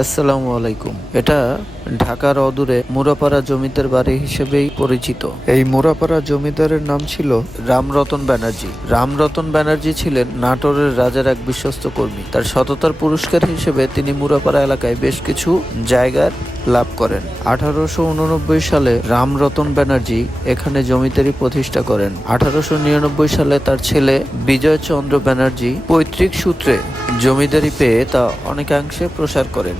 আসসালামু আলাইকুম। এটা ঢাকার অদূরে মুরাপাড়া জমিদার বাড়ি হিসেবেই পরিচিত। এই মুরাপাড়া জমিদারের নাম ছিল রামরতন ব্যানার্জি। রামরতন ব্যানার্জি ছিলেন নাটোরের রাজার এক বিশ্বস্ত কর্মী। তার সততার পুরস্কার হিসেবে তিনি মুরাপাড়া এলাকায় বেশ কিছু জায়গার লাভ করেন। আঠারোশো উননব্বই সালে রামরতন ব্যানার্জি এখানে জমিদারি প্রতিষ্ঠা করেন। আঠারোশো নিরানব্বই সালে তার ছেলে বিজয় চন্দ্র ব্যানার্জি পৈতৃক সূত্রে জমিদারি পেয়ে তা অনেকাংশে প্রসার করেন।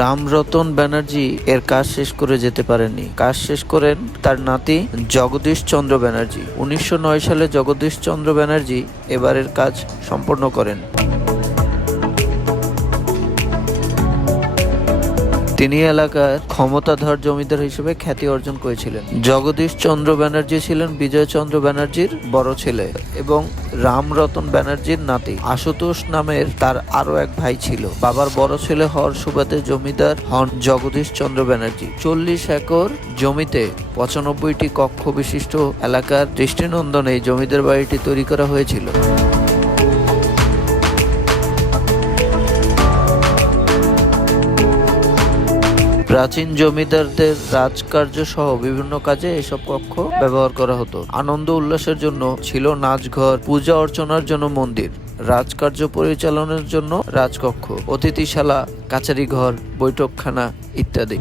রামরতন ব্যানার্জি এর কাজ শেষ করে যেতে পারেননি। কাজ শেষ করেন তার নাতি জগদীশ চন্দ্র ব্যানার্জি। উনিশশো নয় সালে জগদীশ চন্দ্র ব্যানার্জি এবারের কাজ সম্পন্ন করেন। তিনি এলাকার ক্ষমতাধর জমিদার হিসেবে খ্যাতি অর্জন করেছিলেন। জগদীশ চন্দ্র ব্যানার্জি ছিলেন বিজয় চন্দ্র ব্যানার্জির বড় ছেলে এবং রামরতন ব্যানার্জির নাতি। আশুতোষ নামের তার আরও এক ভাই ছিল। বাবার বড় ছেলে হওয়ার সুবাদে জমিদার হন জগদীশ চন্দ্র ব্যানার্জি। চল্লিশ একর জমিতে পঁচানব্বইটি কক্ষ বিশিষ্ট এলাকার দৃষ্টিনন্দন এই জমিদার বাড়িটি তৈরি করা হয়েছিল। প্রাচীন জমিদারদের রাজকার্য সহ বিভিন্ন কাজে এসব কক্ষ ব্যবহার করা হতো। আনন্দ উল্লাসের জন্য ছিল নাচঘর, পূজা অর্চনার জন্য মন্দির, রাজকার্য পরিচালনার জন্য রাজকক্ষ, অতিথিশালা কাচারি ঘর বৈঠকখানা ইত্যাদি।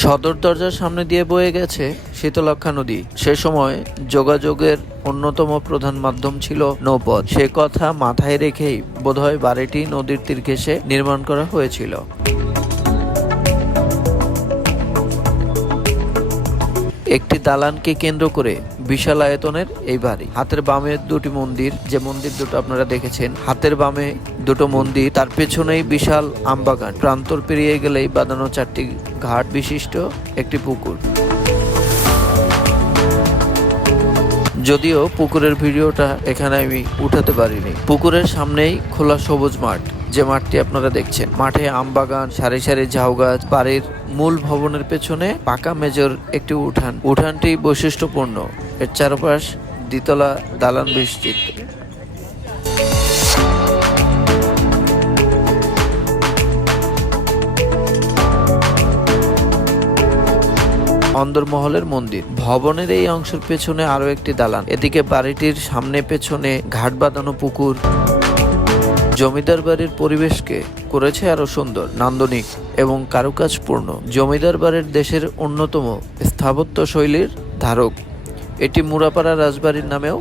সদর দরজার সামনে দিয়ে বয়ে গেছে শীতলক্ষা নদী। সে সময় যোগাযোগের অন্যতম প্রধান মাধ্যম ছিল নৌপথ। সে কথা মাথায় রেখেই বোধহয় বাড়িটি নদীর তীর নির্মাণ করা হয়েছিল। একটি দালানকে কেন্দ্র করে বিশাল আয়তনের এই বাড়ি। হাতের বামে দুটি মন্দির, যে মন্দির দুটো আপনারা দেখেছেন, হাতের বামে দুটো মন্দির, তার পেছনেই বিশাল আমবাগান। প্রান্তর পেরিয়ে গেলেই বাঁধানো চারটি ঘাট বিশিষ্ট একটি পুকুর। যদিও পুকুরের ভিডিওটা এখানে আমি উঠাতে পারিনি। পুকুরের সামনেই খোলা সবুজ মাঠ। যে মাঠটি আপনারা দেখছেন। মাঠে আমবাগান সারি সারি ঝাউ গাছ, বাড়ির মূল ভবনের পেছনে পাকা মেজর একটি উঠান। উঠানটি বৈশিষ্ট্যপূর্ণ। এর চারপাশ দ্বিতলা দালান বিস্তৃত অন্দরমহলের মন্দির। ভবনের এই অংশের পেছনে আরও একটি দালান। এদিকে বাড়িটির সামনে পেছনে ঘাট বাঁধানো পুকুর। জমিদার বাড়ির পরিবেশকে করেছে আরও সুন্দর, নান্দনিক এবং কারুকাজপূর্ণ। জমিদার বাড়ির দেশের অন্যতম স্থাপত্য শৈলীর ধারক। এটি মুরাপাড়া রাজবাড়ির নামেও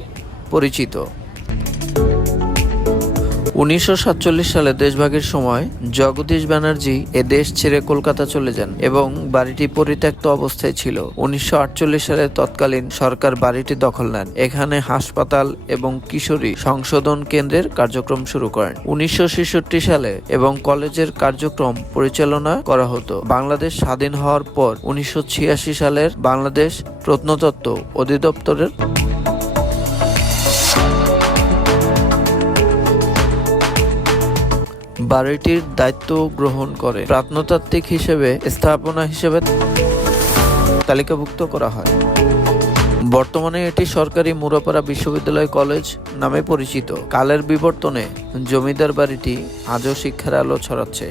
পরিচিত। উনিশশো সাতচল্লিশ সালে দেশভাগের সময় জগদীশ ব্যানার্জি এ দেশ ছেড়ে কলকাতা চলে যান এবং বাড়িটি পরিত্যক্ত অবস্থায় ছিল। উনিশশো আটচল্লিশ সালে তৎকালীন সরকার বাড়িটি দখল নেন। এখানে হাসপাতাল এবং কিশোরী সংশোধন কেন্দ্রের কার্যক্রম শুরু করেন। উনিশশো ছেষট্টি সালে এবং কলেজের কার্যক্রম পরিচালনা করা হতো। বাংলাদেশ স্বাধীন হওয়ার পর উনিশশো ছিয়াশি সালের বাংলাদেশ প্রত্নতত্ত্ব অধিদপ্তরের বাড়িটির দায়িত্ব গ্রহণ করে। প্রত্নতাত্ত্বিক হিসেবে, স্থাপনা হিসেবে তালিকাভুক্ত করা হয়। বর্তমানে এটি সরকারি মুরাপাড়া বিশ্ববিদ্যালয় কলেজ নামে পরিচিত। কালের বিবর্তনে জমিদার বাড়িটি আজও শিক্ষার আলো ছড়াচ্ছে।